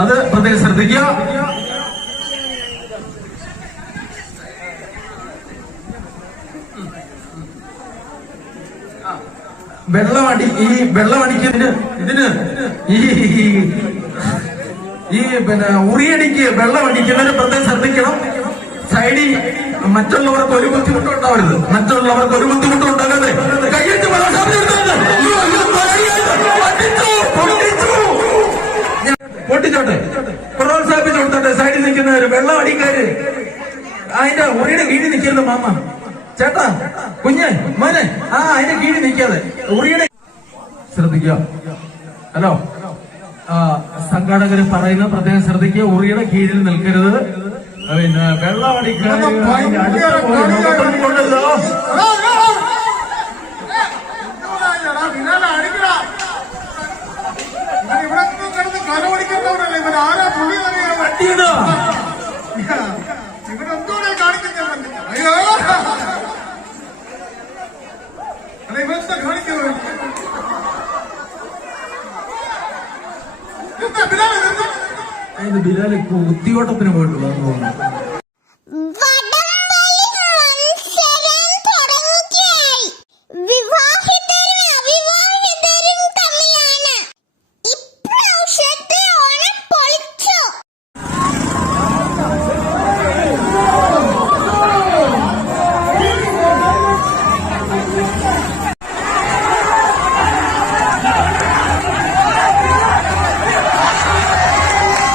അത് പ്രത്യേകം ശ്രദ്ധിക്കുക. വെള്ളമടിക്കുന്നതിന് പിന്നെ ഉറിയടിക്ക് വെള്ളമടിക്കുന്നതിന് പ്രത്യേകം ശ്രദ്ധിക്കണം. സൈഡിൽ മറ്റുള്ളവർക്ക് ഒരു ബുദ്ധിമുട്ടും ഉണ്ടാവരുത്. മറ്റുള്ളവർക്ക് ഒരു ബുദ്ധിമുട്ടും ഉണ്ടാകാതെ കയ്യെടുത്ത് പൊട്ടിച്ചോട്ടെ, പ്രോത്സാഹിപ്പിച്ചു കൊടുത്തോട്ടെ. സൈഡിൽ നിൽക്കുന്നവര് വെള്ളമടിക്കാര് അതിന്റെ ഉറിയുടെ കീഴിൽ നിൽക്കരുത്. മാമ, ചേട്ടാ, കുഞ്ഞ്, മോനെ, അതിന്റെ കീഴിൽ നിൽക്കാതെ ഉറിയുടെ ശ്രദ്ധിക്കുക. ഹലോ, സംഘാടകര് പറയുന്ന പ്രത്യേകം ശ്രദ്ധിക്കുക. ഉറിയുടെ കീഴിൽ നിൽക്കരുത്. പിന്നെ വെള്ളമടിക്കാരല്ലോ. ഇവരെന്തോടെ കാണിക്കുന്നത്? അയ്യോ, ഇവരെന്താ കാണിക്കുന്നത്? ബിലാൽ കുത്തിയോട്ടത്തിന് പോയിട്ടുള്ള